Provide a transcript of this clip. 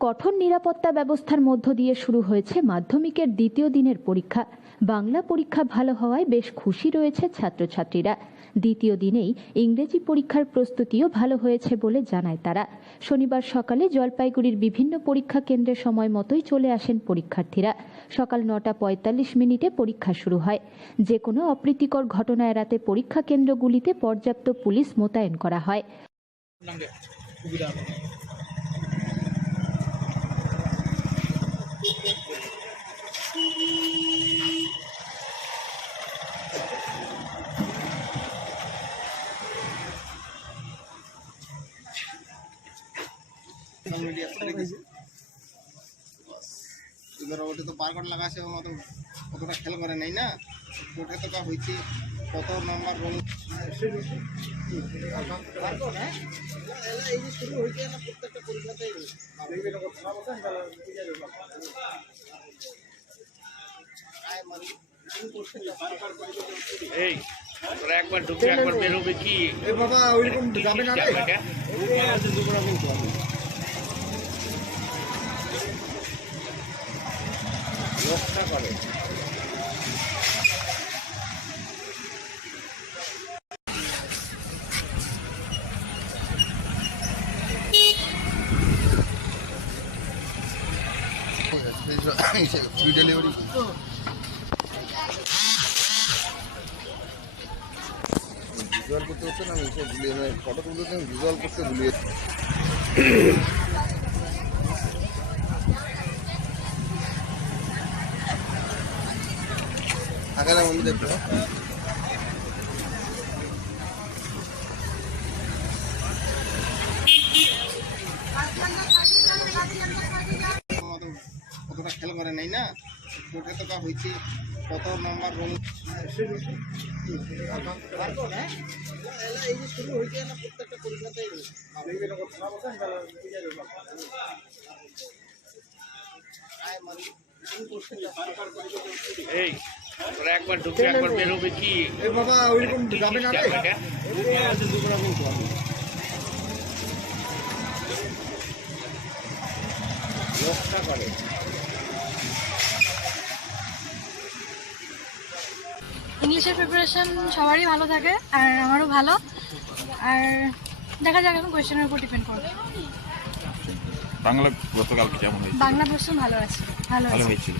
কঠোর নিরাপত্তা ব্যবস্থার মধ্য দিয়ে শুরু হয়েছে মাধ্যমিকের দ্বিতীয় দিনের পরীক্ষা। বাংলা পরীক্ষা ভালো হওয়ায় বেশ খুশি রয়েছে ছাত্রছাত্রীরা। দ্বিতীয় দিনেই ইংরেজি পরীক্ষার প্রস্তুতিও ভালো হয়েছে বলে জানায় তারা। শনিবার সকালে জলপাইগুড়ির বিভিন্ন পরীক্ষা কেন্দ্রে সময় মতোই চলে আসেন পরীক্ষার্থীরা। সকাল নটা পঁয়তাল্লিশ মিনিটে পরীক্ষা শুরু হয়। যে কোনো অপ্রীতিকর ঘটনা এড়াতে পরীক্ষা কেন্দ্রগুলিতে পর্যাপ্ত পুলিশ মোতায়েন করা হয়। এবার ওটা তো বারকোড লাগাছে ও মতো কতটা খেয়াল করে নাই না? ওটা তো কা হয়েছে কত নাম্বার এই মানে তোরা একবার ঢুকে একবার বেরোবে কি? এ বাবা ওইরকম যাবে না ফ্রি ডেলিভারি ভিজুয়াল করতে হচ্ছে না আমি ভুলিয়ে মানে ফটো তুলতে ভিজুয়াল করতে ভুলিয়ে বন্ধু দেখব কতটা খেয়াল করে নাই না ওটা তো কা হয়েছে কত নাম্বার রোল শুরু হয়েছে না প্রত্যেকটা পরীক্ষাতেই। এই তোরা একবার ঢুকে একবার বেরোবে কি? বাবা ওইরকম যাবে না লোকটা করে। ইংলিশের প্রিপারেশন সবারই ভালো থাকে আর আমারও ভালো। আর দেখা যাক এখন কোয়েশ্চেনের উপর ডিপেন্ড করবে। বাংলা গতকালকে কেমন হয়েছে বাংলা প্রশ্ন ভালো আছে ভালো হয়েছিল।